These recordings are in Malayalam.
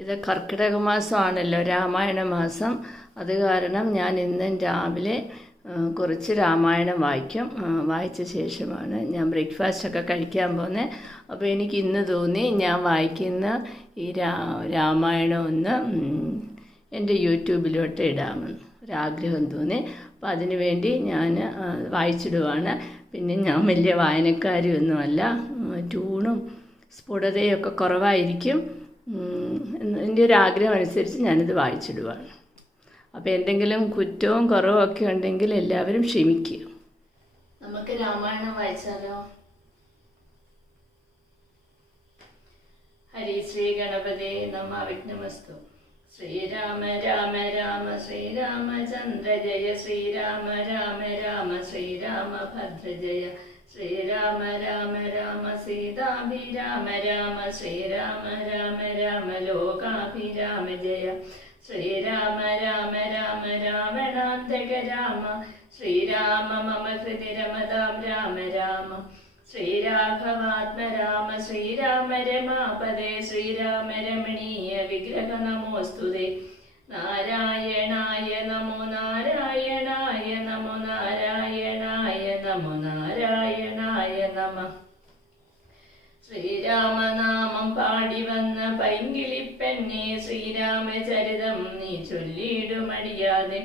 ഇത് കർക്കിടക മാസമാണല്ലോ, രാമായണ മാസം. അത് കാരണം ഞാൻ ഇന്നും രാവിലെ കുറച്ച് രാമായണം വായിക്കും. വായിച്ച ശേഷമാണ് ഞാൻ ബ്രേക്ക്ഫാസ്റ്റൊക്കെ കഴിക്കാൻ പോകുന്നത്. അപ്പോൾ എനിക്ക് ഇന്ന് തോന്നി ഞാൻ വായിക്കുന്ന ഈ രാമായണം ഒന്ന് എൻ്റെ യൂട്യൂബിലോട്ട് ഇടാമെന്ന് ഒരാഗ്രഹം തോന്നി. അപ്പോൾ അതിനു വേണ്ടി ഞാൻ വായിച്ചിടുവാണ്. പിന്നെ ഞാൻ വലിയ വായനക്കാരിയൊന്നുമല്ല, ട്യൂണും സ്ഫുടതയൊക്കെ കുറവായിരിക്കും. എൻ്റെ ഒരു ആഗ്രഹം അനുസരിച്ച് ഞാനിത് വായിച്ചിടുവാണ്. അപ്പോൾ എന്തെങ്കിലും കുറ്റവും കുറവും ഒക്കെ ഉണ്ടെങ്കിൽ എല്ലാവരും ക്ഷമിക്കുക. നമുക്ക് രാമായണം വായിച്ചാലോ? ഹരി ശ്രീ ഗണപതേ നമഃ. വിഘ്നമസ്തു. ശ്രീരാമ രാമ രാമ ശ്രീരാമചന്ദ്ര ജയ ശ്രീരാമ രാമ രാമ ശ്രീരാമഭദ്ര ജയ ശ്രീരാമ രാമ രാമ സീതാഭിരാമ രാമ ശ്രീരാമ രാമ രാമ ലോകാഭിരാമ ജയ ശ്രീരാമ രാമ രാമ രാവണാന്തക രാമ ശ്രീരാമ മമ ഹൃദി രമതാം രാമ രാമ ശ്രീരാഘവാത്മ രാമ ശ്രീരാമ രമാപദേ ശ്രീരാമ രമണീയ വിഗ്രഹ നമോസ്തുതേ. നാരായണായ നമോ നാരായണായ നമോ നാരായണായ നമോ നാരായണായ നമ. ശ്രീരാമനാമം പാടി വന്ന പൈങ്കിളിപ്പെണ്ണെ ശ്രീരാമചരിതം നീ ചൊല്ലിയിടുമടിയാതെ.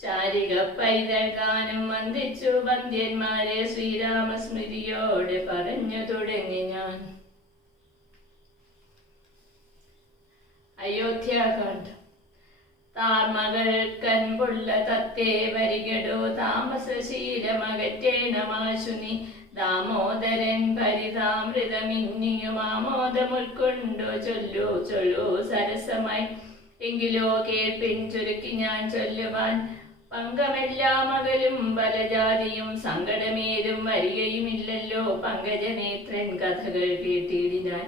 ശാരിക പൈതൽ ഗാനം വന്ദിച്ചു വന്ദ്യന്മാരെ ശ്രീരാമസ്മൃതിയോടെ പറഞ്ഞു തുടങ്ങി ഞാൻ. അയോധ്യാകാന്ഡം. താർമകൾ കൻപുള്ള തത്തേ വരികടോ താമസശീലമകറ്റേണമാശുനി. ദാമോദരൻ ഭരിതാമൃതമിന്നിയും ആമോദമുൾക്കൊണ്ടോ ചൊല്ലു ചൊല്ലു സരസമായി. എങ്കിലോ കേൾപ്പിൻ ചുരുക്കി ഞാൻ ചൊല്ലുവാൻ. പങ്കമെല്ലാം അകലും പലജാതിയും സങ്കടമേതും വരികയുമില്ലല്ലോ. പങ്കജനേത്രൻ കഥകൾ കേട്ടിടിനാൻ.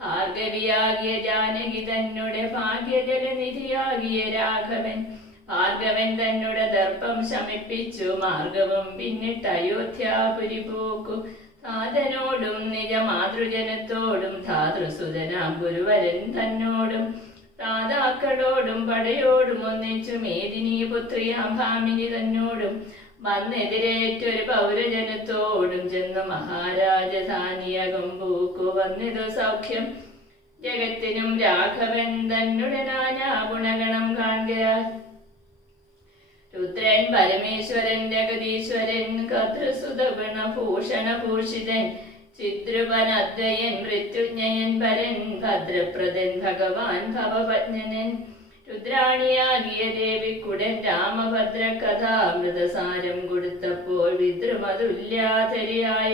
ഭാർഗവിയാകിയ ജാനകി തന്നുടെ ഭാഗ്യജലനിധിയാകിയ രാഘവൻ. ഭാർഗവൻ തന്നുടെ ദർപ്പം ശമിപ്പിച്ചു മാർഗവും പിന്നിട്ട് അയോധ്യാപുരി പോക്കു. താതനോടും നിജ മാതൃജനത്തോടും ധാതൃസുതനാം ഗുരുവരൻ തന്നോടും താതാക്കളോടും പടയോടും ഒന്നിച്ചു മേദിനി പുത്രിയാം ഭാമിനി തന്നോടും വന്നെതിരേറ്റൊരു പൗരജനത്തോടും ചെന്നു മഹാരാജധാനിയകം പൂക്കു. വന്നിതു സൗഖ്യം ജഗത്തിനും രാഘവൻ തന്നുടെ നാനാ ഗുണഗണം കാണുകയാൽ. രുദ്രൻ പരമേശ്വരൻ ജഗദീശ്വരൻ കതൃസുതഗുണഭൂഷണഭൂഷിതൻ ചിദ്രുപൻ അദ്വയൻ മൃത്യുഞ്ജയൻ പരൻ ഭദ്രപ്രദൻ ഭഗവാൻ ഭവപജ്ഞനൻ. രുദ്രാണിയാകിയ ദേവിക്കുടൻ രാമഭദ്ര കഥാമൃതസാരം കൊടുത്തപ്പോൾ വിദ്രുമതുല്യാധരിയായ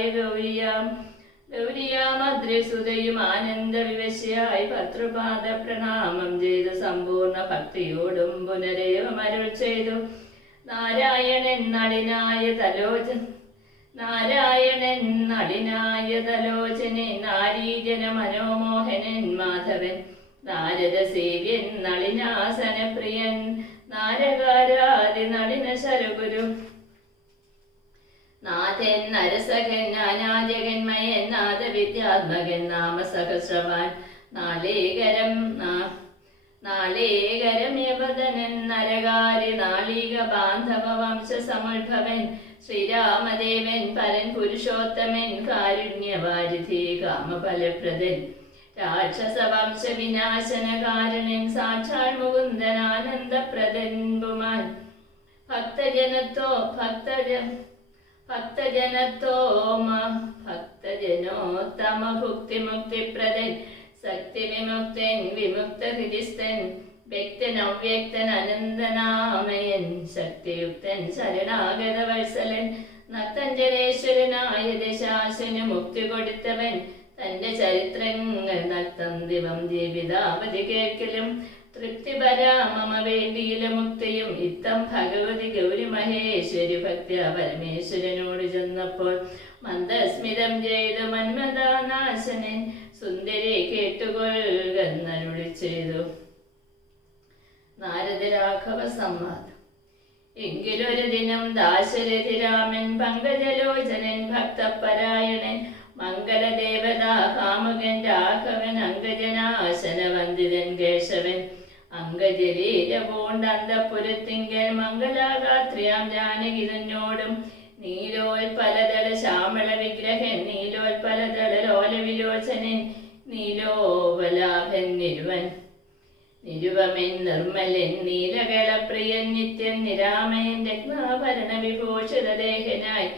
ഗൗരിയാമദ്രസുതയും ആനന്ദ വിവശയായി ഭർതൃപാദ പ്രണാമം ചെയ്തു സമ്പൂർണ്ണ ഭക്തിയോടും പുനരേവമരുൾ ചെയ്തു. നാരായണൻ നളിനായ തലോചനെ നാരീജന മനോമോഹനൻ മാധവൻ. നാരദ സേവ്യൻ നളിനാസന പ്രിയൻ നാരകാരാതി നളിന ശരഗുരു. നാഥൻ നരസഖൻ നാനാജഗന്മയൻ നാദവിദ്യാത്മകൻ നാമസഹസ്രവാൻ. നാളേകരമ്യവദനൻ നരകാരി നാളിക ബാന്ധവ വംശ സമുദ്ഭവൻ. ശ്രീരാമദേവൻ പരൻ പുരുഷോത്തമൻ കാരുണ്യവാരിധി കാമഫലപ്രദൻ. രാക്ഷസ വംശ വിനാശന കാരണൻ സാക്ഷാൽ മുകുന്ദൻ ആനന്ദപ്രദൻ പുമാൻ. ഭക്തജനോത്തമ ഭുക്തിമുക്തിപ്രദൻ ശക്തിവിമുക്തൻ വിമുക്ത ഹൃദിസ്ഥൻ. വ്യക്തൻ അവ്യക്തൻ അനന്തനാമയൻ ശക്തിയുക്തൻ ശരണാഗത വത്സലൻ. നക്തഞ്ജലേശ്വരനായ ദശാശന് മുക്തി കൊടുത്തവൻ. തന്റെ ചരിത്രങ്ങൾ നക്തം ദിവം ജീവിതാവധി കേൾക്കലും തൃപ്തിപരാമമ വേണ്ടിയില മുക്തിയും. ഇത്തം ഭഗവതി ഗൗരി മഹേശ്വരി ഭക്ത്യ പരമേശ്വരനോട് ചെന്നപ്പോൾ മന്ദസ്മിതം ചെയ്തു മന്മഥാനാശനൻ. സുന്ദരി കേട്ടുകൊള്ളുകന്നരുളി ചെയ്തു. നാരദ രാഘവ സംവാദം. എങ്കിലൊരു ദിനം ദാശരഥി രാമൻ പങ്കജലോചനൻ ഭക്തപരായണൻ മംഗളദേവതാ കാമുകൻ രാഘവൻ അംഗജനാശന വന്ദിതൻ കേശവൻ അംഗജലീലപൂണ്ട് അന്തപുരത്തിങ്കൽ മംഗളാഗാത്രിയാം ജാനകി തന്നോടും നീലോൽപലതല ശ്യാമള വിഗ്രഹൻ നീലോൽപലതല ലോല വിലോചനൻ നീലോപലാഭൻ നിരുവമൻ നിർമ്മലൻ നീലകളപ്രിയൻ നിത്യൻ നിരാമയൻ രത്നാഭരണ വിഭൂഷിത ദേഹനായി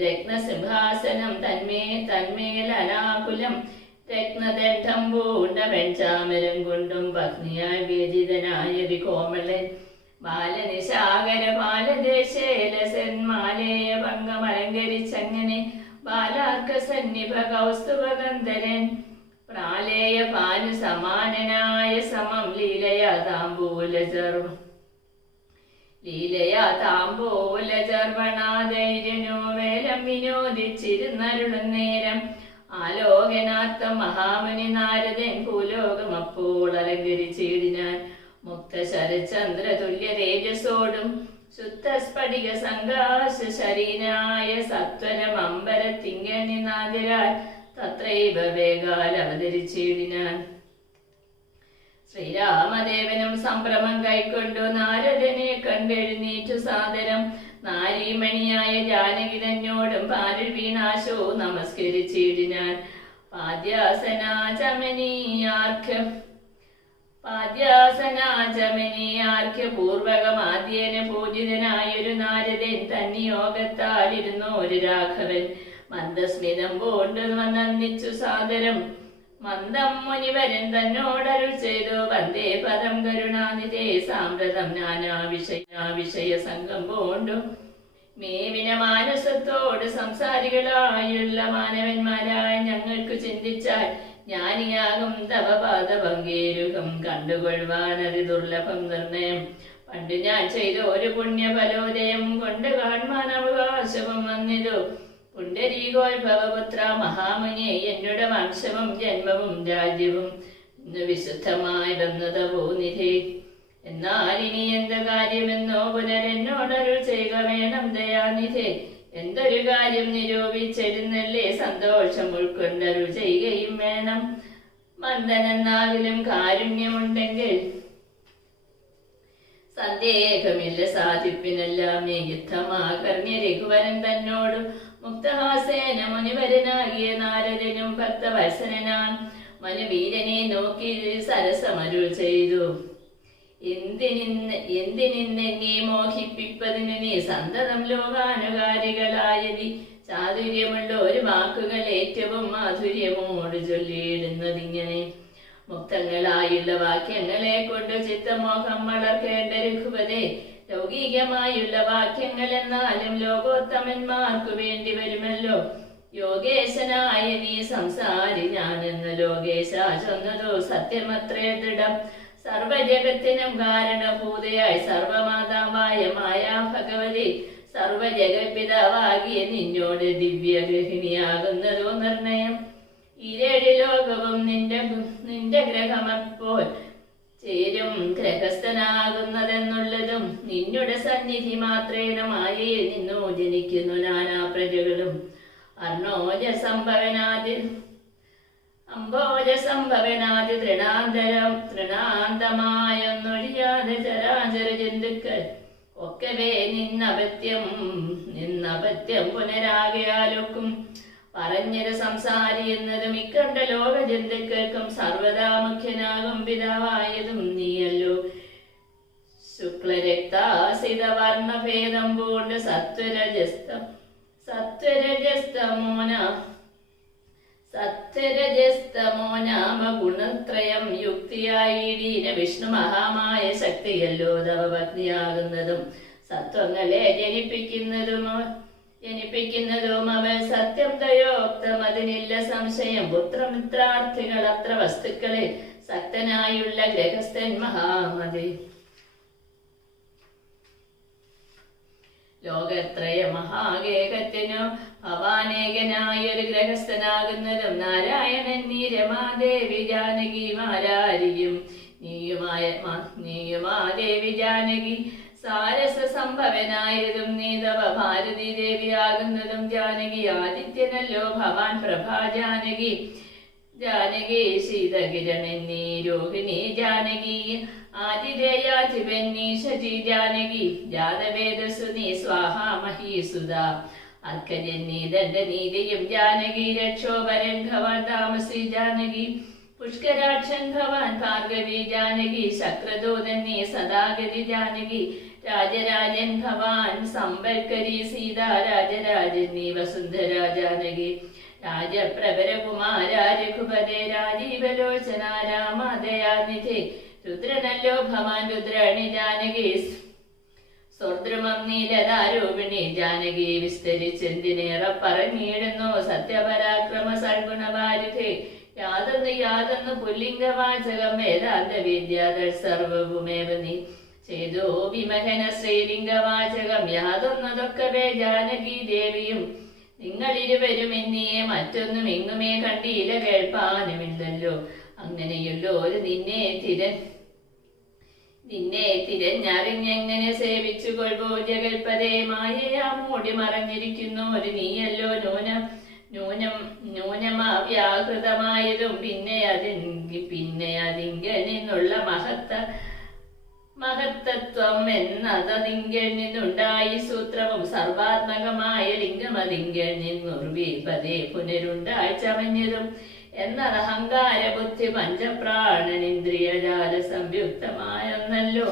രത്നസിംഹാസനം തന്മേൽ അനാകുലം രത്നദണ്ഡം പൂണ്ട വെൺചാമരം കൊണ്ടും പത്നിയായി വ്യജിതനായ കോമളൻ ബാലനിശാകര ബാലദേശേലസൻ മാലേയ ഭംഗം അലങ്കരിച്ചങ്ങനെ ബാലാർക്ക സന്നിഭ കൗസ്തുഭഗന്ധരൻ പ്രാലേയ പാനു സമാനനായ സമം ലീലയാ താംബൂലചർവണാധൈര്യനോ വേലം വിനോദിച്ചിരുന്നരുളും നേരം ആലോകനാർത്ഥം മഹാമുനി നാരദൻ ഭൂലോകം അപ്പോൾ അലങ്കരിച്ചിടിനാൻ മുക്ത ശരചന്ദ്ര തുല്യ തേജസ്സോടും ശുദ്ധ സ്ഫടിക സംഘാശ ശരീരായ സത്വരം അമ്പരത്തിങ്കനിനാതിരാൽ തത്രൈവ വേഗാൽ അവതരിച്ചിടിനാൻ ശ്രീരാമദേവനും സംഭ്രമം കൈക്കൊണ്ടു നാരദനെ കണ്ടെഴുന്നേറ്റു സാദരം നാരീമണിയായ ജാനകി തന്നോടും പാരിൽ വീണാശോ നമസ്കരിച്ചിടിനാൻ പാദ്യാസനാചമനീയാർഘ്യ പൂർവകമാദ്യേന പൂജിതനായൊരു നാരദൻ തന്നിയോഗത്താലിരുന്നു ഒരു രാഘവൻ മന്ദസ്മിതം കൊണ്ട് നന്ദിച്ചു സാദരം മന്ദം മുനിവരൻ തന്നോടരുൾ ചെയ്തു വന്ദേ പദം കരുണാനിധേ സാമ്പ്രതം നാനാവിഷയ സംഘം പോണ്ടു മേവിന മാനസത്തോട് സംസാരികളായുള്ള മാനവന്മാരായ ഞങ്ങൾക്ക് ചിന്തിച്ചാൽ ജ്ഞാനിയാകും തവപാദ പങ്കേരുകം കണ്ടുകൊള്ളുവാനതി ദുർലഭം നിർണയം പണ്ട് ഞാൻ ചെയ്ത ഒരു പുണ്യഫലോദയം കൊണ്ട് കാണുവാൻ അവകാശവും വന്നിതു പുണ്ഡരീകോത്ഭവപുത്ര മഹാമുനിയെ എന്നോട് വംശവും ജന്മവും രാജ്യവും ഇന്ന് വിശുദ്ധമായി വന്നതവോ നിധേ എന്നാൽ ഇനി എന്ത് കാര്യമെന്നോ പുനരെന്നോടരുൾ ചെയ്യുക വേണം ദയാനിധേ എന്തൊരു കാര്യം നിരൂപിച്ചിരുന്നല്ലേ സന്തോഷം ഉൾക്കൊണ്ടരുൾ ചെയ്യുകയും വേണം മന്ദനെന്നാകിലും കാരുണ്യമുണ്ടെങ്കിൽ സന്ദേഹമില്ല സാധിപ്പിനെല്ലാം യുദ്ധമാകർണ്യ രഘുവരൻ തന്നോട് മുക്തഹാസേന മുനിവരനാകിയ നാരദനും ഭക്തവത്സരനാൻ മനുവീരനെ നോക്കി സരസമരുൾ ചെയ്തു എന്തിനിന്നെ മോഹിപ്പിപ്പതിനു നീ സന്തതം ലോകാനുകാരികളായതി ചാതുര്യമുള്ള ഒരു വാക്കുകൾ ഏറ്റവും മാധുര്യമോട് ചൊല്ലിയിടുന്നതിങ്ങനെ മുക്തങ്ങളായുള്ള വാക്യങ്ങളെ കൊണ്ട് ചിത്തമോഹം വളർക്കേണ്ട രഘുപതേ ലൗകികമായുള്ള വാക്യങ്ങൾ എന്നാലും ലോകോത്തമന്മാർക്കു വേണ്ടി വരുമല്ലോ യോഗേശനായ നീ സംസാരി ഞാനെന്ന് ലോകേശ ചൊന്നതോ സത്യമത്രേ ദൃഢം സർവജഗത്തിനും കാരണഭൂതയായി സർവമാതാവായ മായാ ഭഗവതി സർവജഗത്പിതാവാകിയ നിന്നോട് ദിവ്യഗൃഹിണിയാകുന്നതോ നിർണയം ഇരേഴ് ലോകവും നിന്റെ ഗ്രഹമപ്പോൾ ചേരും ഗ്രഹസ്ഥനാകുന്നതെന്നുള്ളതും നിന്നുടെ സന്നിധി മാത്രേണ മായയിൽ നിന്നു ജനിക്കുന്നു നാനാ പ്രജകളും അർണോജ സംഭവനാദി തൃണാന്തമായൊന്നൊഴിയാതെ ചരാചര ജന്തുക്കൾ ഒക്കവേ നിന്നപത്യം പുനരാകയാലൊക്കും പറഞ്ഞൊരു സംസാരി എന്നതും ഇക്കണ്ട ലോക ജന്തുക്കൾക്കും സർവദാ മുഖ്യനാകും പിതാവായതും നീയല്ലോ ശുക്ലരക്താസിത വർണ്ണഭേദം പൂണ്ട് സത്വരജസ്തമോ നാമ ഗുണത്രയം യുക്തിയായിടീന വിഷ്ണു മഹാമായ ശക്തിയല്ലോ തവ പത്നിയാകുന്നതും സത്വങ്ങളെ ജനിപ്പിക്കുന്നതും അവൻ സത്യം തയോക്തം അതിനില്ല സംശയം പുത്രമിത്രാർത്ഥികൾ അത്ര വസ്തുക്കളിൽ സക്തനായുള്ള ഗ്രഹസ്ഥൻ മഹാമതി ലോകത്രയ മഹാഗേഹത്തിനു ഭവാനേകനായൊരു ഗ്രഹസ്ഥനാകുന്നതും നാരായണൻ നീ രമാദേവി ജാനകി മാരാരിയും നീയുമാ ദേവി ജാനകി സാരസ സംഭവനായതും നീ തവ ഭാരതീ ദേവിയാകുന്നതും ജാനകി ആദിത്യനല്ലോ ഭവാൻ പ്രഭാ ജാനകി ജാനകി ശീതകിരണി രോഹിണി ജാനകി ആതിഥേയാധിപന്നി ശചി ജാനകി ജാതവേദസുനി സ്വാഹ മഹീസുത അർക്കജന്നി ദണ്ഡനീതിയും ജാനകി രക്ഷോപരൻ ഭവാൻ താമസി ജാനകി പുഷ്കരാക്ഷൻ ഭവാൻ ഭാർഗവി ജാനകി ശക്രദൂതന്നി സദാഗതി ജാനകി രാജരാജൻ ഭവാൻ സമ്പൽക്കരി സീതാ രാജരാജന്നി വസുന്ധര ജാനകി രാജപ്രവരകുമാര രഘുപതേ രാജീവലോചന രാമദയാനിധി രുദ്രനല്ലോ ഭവാൻ രുദ്രാണി ജാനകി സ്വർദ്രമം നീലതാരൂപിണി ജാനകി വിസ്തരിച്ചെന്തിനേറെ പറഞ്ഞിടുന്നു സത്യപരാക്രമ സൽഗുണവാരിധേ യാതൊന്ന് പുല്ലിംഗവാചകം വേദാന്ത വിദ്യാദൾ സർവഭൂമേവ നീ ചെയ്തോ വിമഹന ശ്രീലിംഗവാചകം യാതൊന്നതൊക്കവേ ജാനകി ദേവിയും നിങ്ങളിരുവരും എന്നിയെ മറ്റൊന്നും എങ്ങുമേ കണ്ടിയില കേൾപ്പാനുമില്ലല്ലോ അങ്ങനെയുള്ളോ ഒരു നിന്നെ തിരഞ്ഞറിഞ്ഞെങ്ങനെ സേവിച്ചു കൊൾവോ ജഗൽപതേ മായയാ മൂടി മറഞ്ഞിരിക്കുന്നു ഒരു നീയല്ലോ ന്യൂനമാവ്യാകൃതമായതും പിന്നെ അതിങ്കിൽ നിന്നുള്ള മഹത്തത്വം എന്നതിങ്കിൽ നിന്നുണ്ടായി സൂത്രവും സർവാത്മകമായ ലിംഗം അതിങ്കിൽ നിന്നുർവീപതേ പുനരുണ്ടായി ചമഞ്ഞതും എന്നത് അഹങ്കാര ബുദ്ധി പഞ്ചപ്രാണനിന്ദ്രിയജാല സംയുക്തമായൊന്നല്ലോ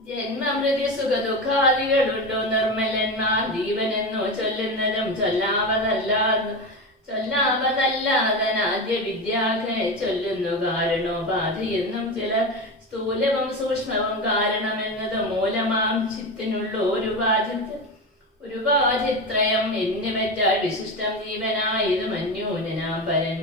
ജന്മമൃതി സുഖ ദുഃഖാദികളുണ്ടോ നിർമ്മലന്മാർ ജീവനെന്നോ ചൊല്ലുന്നതും ചൊല്ലാവതല്ലാതനാദ്യ വിദ്യാഖനെ ചൊല്ലുന്നു കാരണോപാധിയെന്നും ചിലർ സ്ഥൂലവും സൂക്ഷ്മവും കാരണമെന്നത് മൂലമാം ചിത്തിനുള്ള ഒരു ബാധിത്രയം എന്നിവറ്റാൽ വിശിഷ്ടം ജീവനായതും അന്യൂനാം പരൻ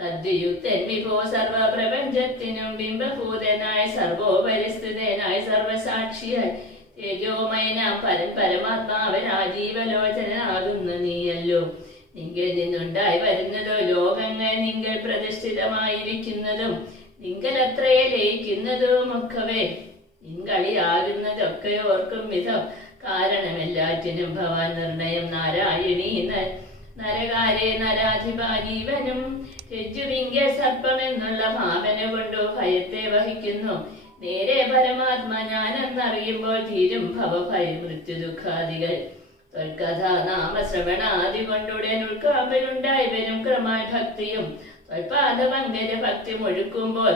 തദ്യുക്തൻ വിഭോ സർവപ്രപഞ്ചത്തിനും ബിംബഭൂതനായി സർവോപരിസ്ഥിതനായി സർവസാക്ഷിയായി തേജോമയനാം പരമാത്മാവനാജീവലോചനാകുന്ന നീയല്ലോ നിങ്ങൾ നിന്നുണ്ടായി വരുന്നതോ ലോകങ്ങൾ നിങ്ങൾ പ്രതിഷ്ഠിതമായിരിക്കുന്നതും നിങ്ങൾ അത്രയെ ലയിക്കുന്നതുമൊക്കവേ നിങ്കളിയാകുന്നതൊക്കെ ഓർക്കും വിധം കാരണമെല്ലാറ്റിനും ഭവാൻ നിർണയം നാരായണീ നരകാരേ നരാധിപാജീവനും രജ്ജുവിങ്ക സർപ്പമെന്നുള്ള ഭാവന കൊണ്ടു ഭയത്തെ വഹിക്കുന്നു നേരെ പരമാത്മാ ഞാനെന്നറിയുമ്പോൾ തീരും ഭവഭയ മൃത്യു ദുഃഖാദികൾ ത്വൽകഥ നാമശ്രവണാദി കൊണ്ടുടൻ ഉൾക്കാമ്പലുണ്ടായി വരും ക്രമാൽ ഭക്തിയും ത്വൽപാദപങ്കജ ഭക്തി മുഴുക്കുമ്പോൾ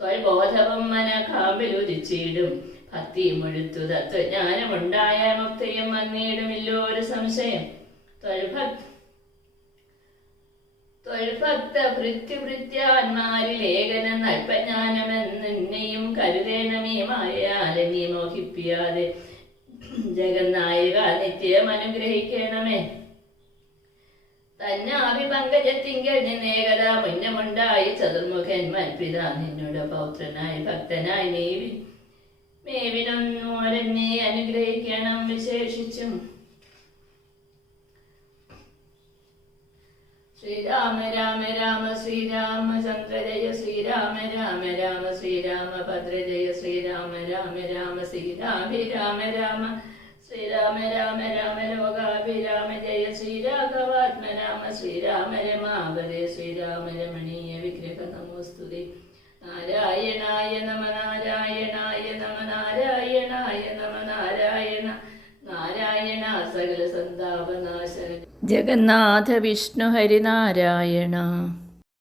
ത്വൽബോധവും മനകാമ്പിലുദിച്ചിടും ഭക്തി മുഴുത്തു തത്വജ്ഞാനമുണ്ടായ മുക്തിയും വന്നിടുമില്ലോ ഒരു സംശയം ത്വൽഭക്ത ഭൃത്യാന്മാരിൽ ഏകനം അല്പജ്ഞാനമെന്നെയും കരുതേണമേ മായാലനീ മോഹിപ്പിയാതെ ജഗന്നായിക നിത്യം അനുഗ്രഹിക്കണമേ തന്നാഭിപങ്കജത്തിങ്കൽ നിന്നേകത മുന്നമുണ്ടായി ചതുർമുഖൻ മൽപിത നിന്നോട് പൗത്രനായി ഭക്തനായി മേവിനൊന്നോരെന്നെ അനുഗ്രഹിക്കണം വിശേഷിച്ചും ശ്രീരാമ രാമ രാമ ശ്രീരാമചന്ദ്ര ജയ ശ്രീരാമ രാമ രാമ ശ്രീരാമഭദ്ര ജയ ശ്രീരാമ രാമ രാമ സീതാഭിരാമ രാമ ശ്രീരാമ രാമ രാമ ലോകാഭിരാമ ജയ ശ്രീരാഘവാത്മരാമ ശ്രീരാമ രമാവതേ ശ്രീരാമ രമണീയ വിഗ്രഹ നമോസ്തുതേ നാരായണായ നമ നാരായണായ നമ നാരായണായ നമ നാരായണ നാരായണ സകല സന്താപനാശന ജഗന്നാഥ വിഷ്ണു ഹരിനാരായണ.